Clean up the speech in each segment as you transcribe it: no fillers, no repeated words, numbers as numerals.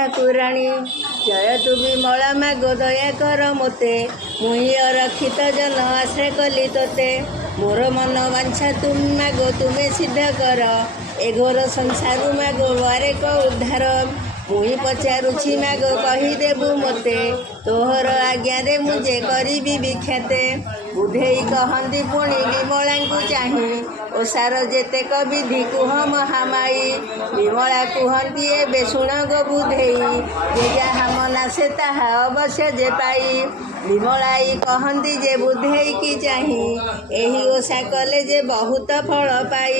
ठाकुराणी जय तु विमला माग दया कर मोते मुही अरक्षित जन आश्रय कली तोते मोर मन वांछा तुम माग तुम्हें सिद्ध कर ए घोर संसार माग वारेक उद्धार मुही पचारुछि माग कहीदेबु मोते तोहर आज्ञा रे मुझे करी विख्याते बुधेई कहती पुणी विमला को चाही ओसार जेतेक विधि कुह महामाई विमला कहती एबे शुण गो बुधेई जे जहा मना से ताहा अवश्य जे पाई विमलाई कहती जे बुधेई की चाही एही ओषा कले जे बहुत फल पाई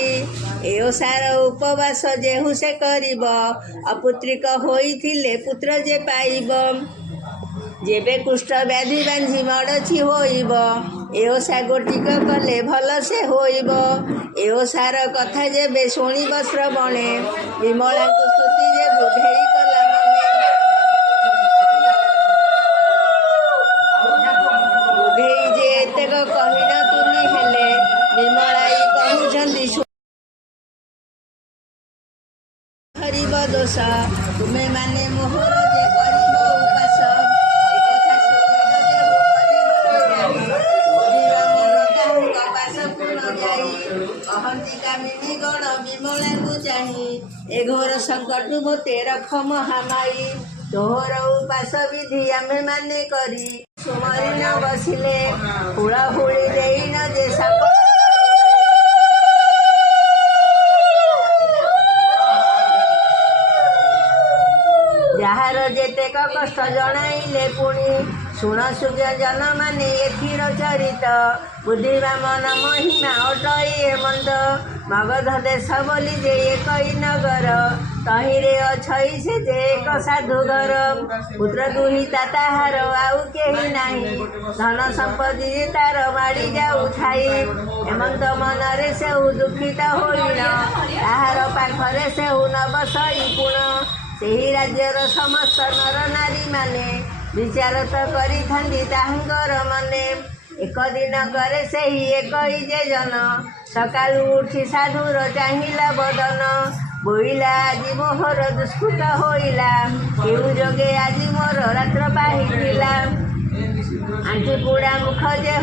ए ओषार उपवास जेहु से करिब अपुत्रिक होइथिले पुत्र जे पाइब जेबे कुष्ठ व्याधि बांझी मड़छी होइब ए ओषा गोटिक कले भल से होइब ए ओषार कथा जेबे शुणिब श्रवणे विमला को स्तुति जे बुधेई कला मने बुधेई जे एतेक कहिन तुनी हेले विमलाई कहउछंती हरिब दोष तुमे माने मोहर जे करिब उपास एकथा सुनिल जे करिब कपास पूर्ण जाई कहती कामिनी गण विमला को चाही ए घोर संकट मोते रख महामाई तोहर उपास विधि आमे माने करी सुमरी न बसिले हुड़ा हुड़ी देई न जे साप जार जेतेक कष्ट जनाइले पुणी शुण सूर्य जन माने एथिर चरित बुद्धिवा मन महिमा अटई हेमंत मगध देश बोली जे एकई नगर तहिरे अछई से जे एक साधुघर पुत्र दुहिता ताहार आउ केही नाही धन संपत्ति तार माड़ी जाऊ थाई हेमंत मनरे सेहु दुखित होइन ताहार पाखरे सेहु न बसई पुण सेही राज्यर समस्त नर नारी माने विचार तो करिथांती ताहांकर मने एक दिन करे सेही एकई जे जन सकालू उठी साधुर चाहिला बदन बोइला आजी मोहर दुष्कृत होइला केउ जोगे आजी मोर रात्र पाहिथिला आंटी पुड़ा मुख जे